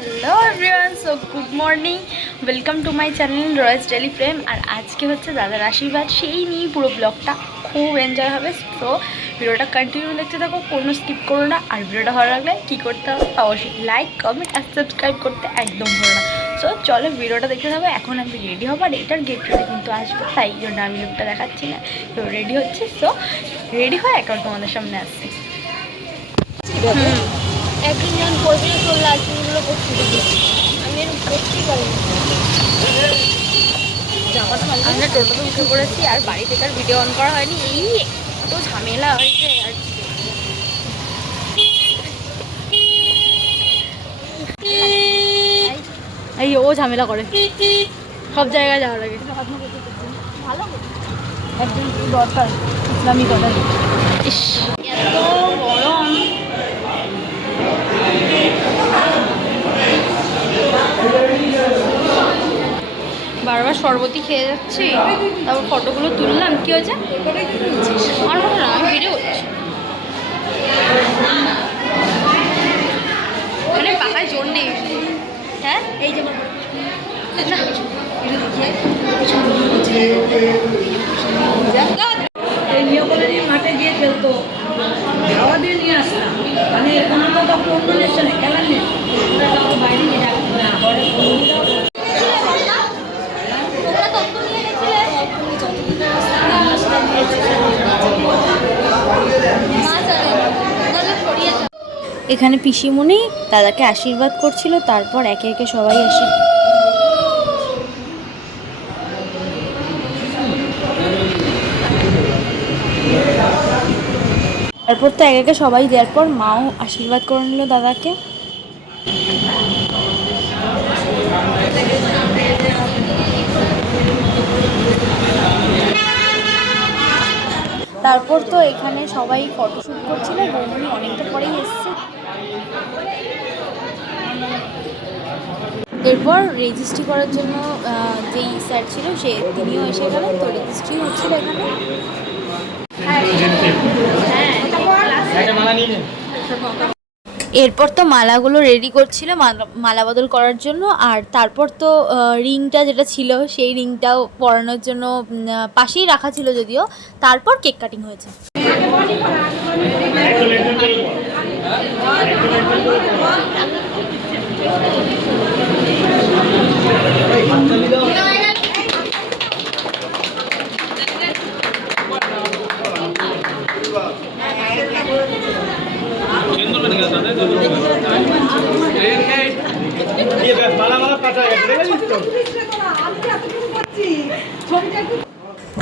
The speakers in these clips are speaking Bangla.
Hello everyone, so good morning, welcome to my channel Roy's daily frame. আর আজকে হচ্ছে দাদার আশীর্বাদ, সেই নিয়ে পুরো ব্লগটা খুব এনজয় হবে। তো ভিডিওটা কন্টিনিউ দেখতে থাকো, কোনো স্কিপ করো না। আর ভিডিওটা ভালো লাগলে কী করতে হবে, অবশ্যই লাইক, কমেন্ট আর সাবস্ক্রাইব করতে একদম ভুলো না। সো চলো ভিডিওটা দেখতে থাকো। এখন আমি রেডি হবো, আর এটার গেট রেডি কিন্তু আসবে, তাই জন্য আমি লুকটা দেখাচ্ছি না। তো রেডি হচ্ছে, সো রেডি হয় এখন তোমাদের সামনে আসছে। একদিন যখন করবি তোর লাইসেন্সগুলো করতে দিবি, আমি এরকম করতেই পারি না। আমরা টোটোতে উঠে পড়েছি, আর বাড়ি থেকে আর ভিডিও অন করা হয়নি। এই এত ঝামেলা হয়েছে আর এই ও ঝামেলা করে সব জায়গায় যাওয়ার আগে। ভালো একদিন দরকার ইসলামী কথা। ইস এত গরম, বারবার শরবতই খেয়ে যাচ্ছি, তারপর ফটোগুলো তুললাম। কি হয়েছে? আমার ফটো না, আমি ভিডিও করছি। মানে পাখায় জোর নেই। হ্যাঁ এই যে এই নিয়োগলের মাঠে গিয়ে খেলতো, খাওয়া দিয়ে নিয়ে আসতাম। মানে কোনো তো তখন অন্য নেশনে খেলার নেই, বাইরে নিয়ে রাখতো না, ঘরে এখানে পিসিমণি দাদাকে আশীর্বাদ করছিল, তারপর একে একে সবাই আসি। তারপর তো একে একে সবাই দেওয়ার পর মাও আশীর্বাদ করে নিল দাদাকে। তারপর তো এখানে সবাই ফটোশ্যুট করছিল, বৌমনি অনেকটা পরেই এসছে। এরপর রেজিস্ট্রি করার জন্য যেই স্যার ছিল তিনিও এসে গেলেন। তো রেজিস্ট্রি হচ্ছিল এখানে। এরপর তো মালাগুলো রেডি করছিল মালা বদল করার জন্য। আর তারপর তো রিংটা যেটা ছিল সেই রিংটাও পরানোর জন্য পাশেই রাখা ছিল যদিও। তারপর কেক কাটিং হয়েছে।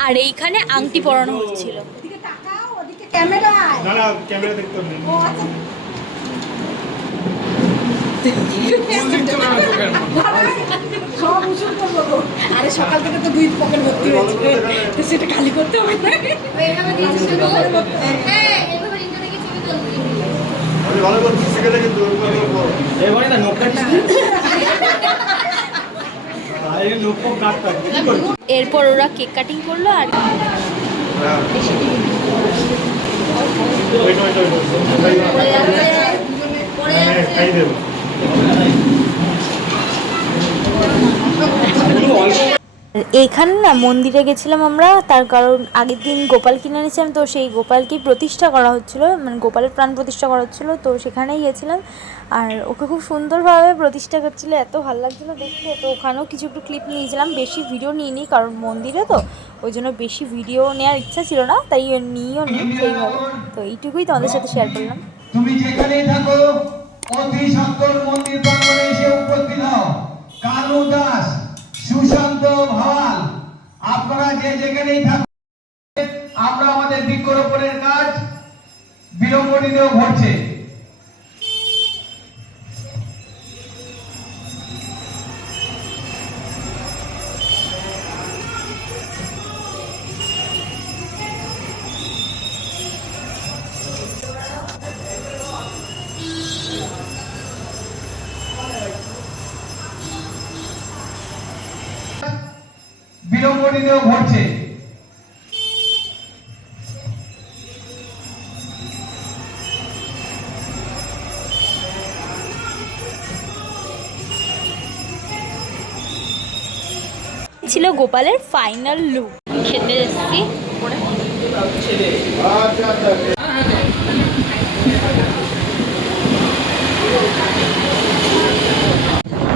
আর এইখানে আংটি পরানো হচ্ছিল। আরে সকাল থেকে তো 2 পকেট ভর্তি হয়েছে, সেটা খালি করতে হবে না। এরপর ওরা কেক কাটিং করলো। আর এখানে না মন্দিরে গেছিলাম আমরা, তার কারণ আগের দিন গোপাল কিনে এনেছিলাম। তো সেই গোপালকে প্রতিষ্ঠা করা হচ্ছিলো, মানে গোপালের প্রাণ প্রতিষ্ঠা করা হচ্ছিলো। তো সেখানেই গেছিলাম, আর ওকে খুব সুন্দরভাবে প্রতিষ্ঠা করছিলো, এত ভালো লাগছিলো দেখতে। তো ওখানেও কিছু একটু ক্লিপ নিয়েছিলাম, বেশি ভিডিও নিইনি, কারণ মন্দিরে তো ওই জন্য বেশি ভিডিও নেওয়ার ইচ্ছা ছিল না, তাই নিয়েও নিই সেইভাবে। তো এইটুকুই তোমাদের সাথে শেয়ার করলাম। তুমি যেখানেই থাকো অতি সত্তর মন্দির প্রাঙ্গণে এসে উপস্থিত হও। কালু দাস, সুশান্ত ভাওয়াল, আপনারা যে যেখানেই থাকুন, আমরা আমাদের বৃক্ষরোপণের কাজ বিলম্বনীতেও ঘটছে। বিলম্বনীতেও ঘটছে। ছিল গোপালের ফাইনাল লুক। খেতে এসেছি করে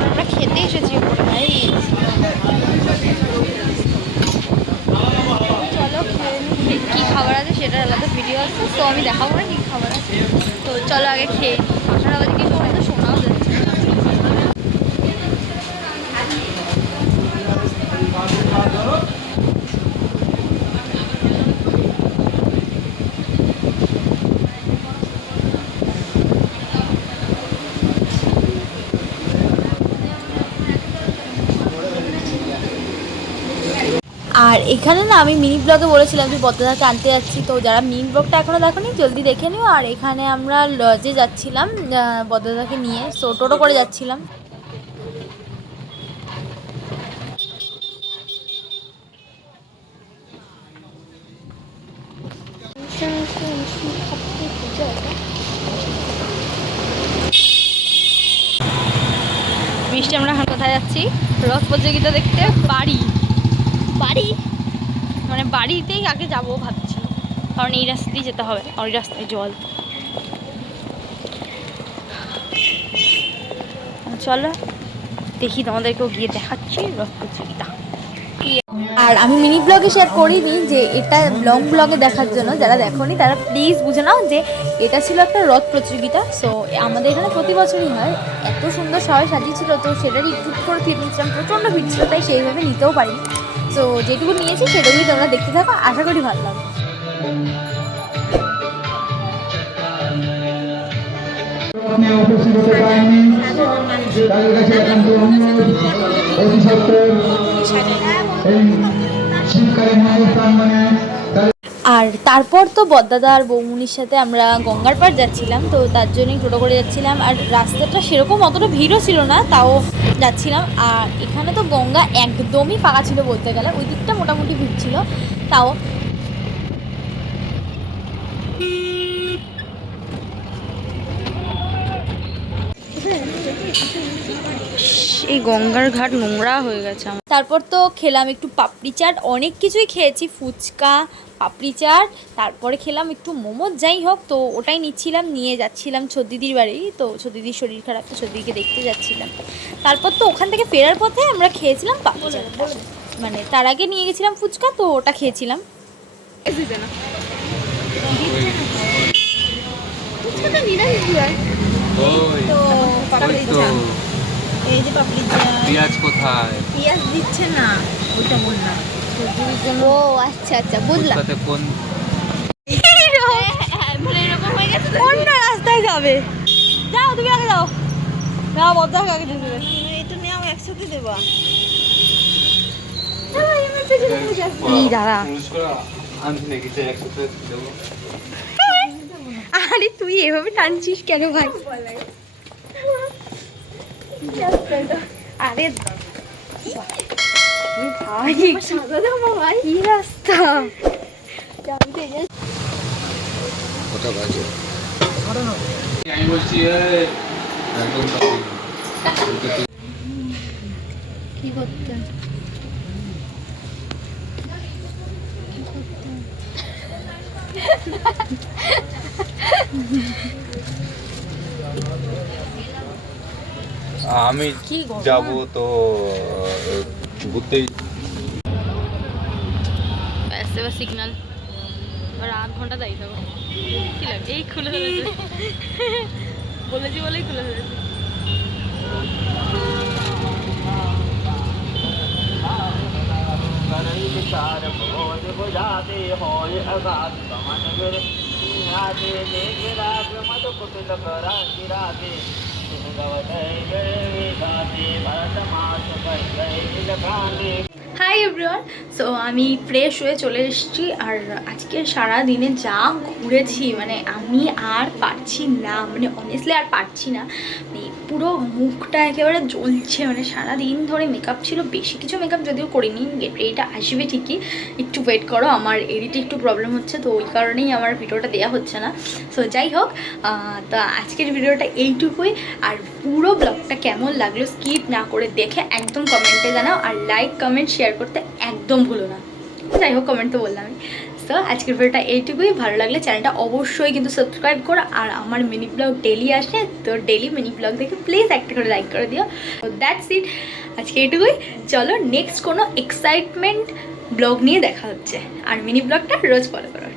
আমরা খেতে এসেছি ওপরে ভাই। চলো কি খাবার আছে সেটা আলাদা ভিডিও আছে, তো আমি দেখাবো না কি খাবার আছে। তো চলো আগে খেয়ে পাখার আওয়াজ কিন্তু হয়তো শোনাও যাচ্ছে। আর এখানে না আমি মিনি ব্লগে বলেছিলাম যে বদ্দাদাকে আনতে যাচ্ছি, তো যারা মিনি ব্লগটা এখনও দেখোনি জলদি দেখে নিও। আর এখানে আমরা লজে যাচ্ছিলাম বদ্দাদাকে নিয়ে, সো টোটো করে যাচ্ছিলাম। মিষ্টি আমরা এখন কোথায় যাচ্ছি? রথ প্রতিযোগিতা দেখতে। বাড়ি মানে বাড়িতেই আগে যাবো ভাবছি, কারণ এই রাস্তা দিয়ে যেতে হবে, আর ওই রাস্তায় জল। চলো দেখি, তোমাদেরকেও গিয়ে দেখাচ্ছি রথ প্রতিযোগিতা। আর আমি মিনি ব্লগে শেয়ার করিনি যে এটা লং ব্লগে দেখার জন্য, যারা দেখোনি তারা প্লিজ বুঝে নাও যে এটা ছিল একটা রথ প্রতিযোগিতা। সো আমাদের এখানে প্রতি বছরই হয়। এত সুন্দর সবাই সাজিয়েছিল, তো সেটারই একটু করে ফিট নিচ্ছিলাম, প্রচণ্ড ফিট ছিল, তাই সেইভাবে নিতেও পারিনি। সো যেটুকু নিয়েছি সেটুকুই তোমরা দেখতে থাকো, আশা করি ভালো লাগবে। উপস্থিত হতে পারেনি, তাদের কাছে একান্ত অনুরোধ অতি সত্ত্বর এই শীতকালীন অনুষ্ঠান মানে। আর তারপর তো বদ্দাদা আর বৌমুনির সাথে আমরা গঙ্গার পাড় যাচ্ছিলাম, তো তার জন্যই টোটো করে যাচ্ছিলাম। আর রাস্তাটা সেরকম অতটা ভিড়ও ছিল না, তাও যাচ্ছিলাম। আর এখানে তো গঙ্গা একদমই ফাঁকা ছিল বলতে গেলে, ওই দিকটা মোটামুটি ভিড় ছিল তাও। এই গঙ্গার ঘাট নোংরা হয়ে গেছে। তারপর তো খেলাম একটু পাপড়ি চাট, অনেক কিছুই খেয়েছি, ফুচকা, পাপড়ি চাট, তারপরে খেলাম একটু মোমো, যাই হোক। তো ওটাই নিয়ে যাচ্ছিলাম ছোদ্দিদির বাড়ি। তো ছোদ্দিদির শরীর খারাপ, তো ছোদ্দিদিকে দেখতে যাচ্ছিলাম। তারপর তো ওখান থেকে ফেরার পথে আমরা খেয়েছিলাম পাপড়ি চাট, মানে তার আগে নিয়ে গেছিলাম ফুচকা, তো ওটা খেয়েছিলাম। এই যে পাপড়ি পেঁয়াজ কোথায়? পেঁয়াজ দিচ্ছে না, ওইটা বললাম। ও আচ্ছা আচ্ছা বুঝলাম। ফুচকাতে কোন মানে এরকম হয়ে গেছে তো। অন্য রাস্তায় যাবে, যাও তুমি আগে যাও, না বদ্দাকে আগে দিয়ে দেবে। এটা নিয়ে আমি একসাথে দেবা। এই দাঁড়া, আনছি নাকি যে একসাথে দেবো? আরে তুই এভাবে টানছিস কেন ভাই? আরে ভাই কি রাস্তা! কটা বাজে? আমি বলছি একদম কি করতে আমি যাব তো ঘুরতেই। এবার সিগন্যাল, এবার 8 ঘন্টা দাঁড়িয়ে থাকো। কি লাগে এই খুলে ফেলেছে, বলেছি বলেই খুলে ফেলেছে। হাই এভরিওয়ান, সো আমি ফ্রেশ হয়ে চলে এসেছি। আর আজকে সারা দিনে যা ঘুরেছি, মানে আমি আর পারছি না, মানে অনেস্টলি আর পারছি না। মানে পুরো মুখটা একেবারে জ্বলছে, মানে সারাদিন ধরে মেকআপ ছিল, বেশি কিছু মেকআপ যদিও করিনি, এইটা আসবে ঠিকই, একটু ওয়েট করো, আমার এডিটে একটু প্রবলেম হচ্ছে, তো ওই কারণেই আমার ভিডিওটা দেওয়া হচ্ছে না। সো যাই হোক, তো আজকের ভিডিওটা এইটুকুই। আর পুরো ব্লগটা কেমন লাগলো স্কিপ না করে দেখে একদম কমেন্টে জানাও, আর লাইক কমেন্ট শেয়ার করতে একদম ভুলো না। যাই হোক, কমেন্ট তো বললাম আমি। সো আজকের ভিডিওটা এইটুকুই, ভালো লাগলে চ্যানেলটা অবশ্যই কিন্তু সাবস্ক্রাইব করো। আর আমার মিনি ব্লগ ডেলি আসে, তো ডেলি মিনি ব্লগ দেখে প্লিজ একটা করে লাইক করে দিও। দ্যাটস ইট, আজকে এইটুকুই। চলো নেক্সট কোনো এক্সাইটমেন্ট ব্লগ নিয়ে দেখা হচ্ছে, আর মিনি ব্লগটা রোজ ফলো করো।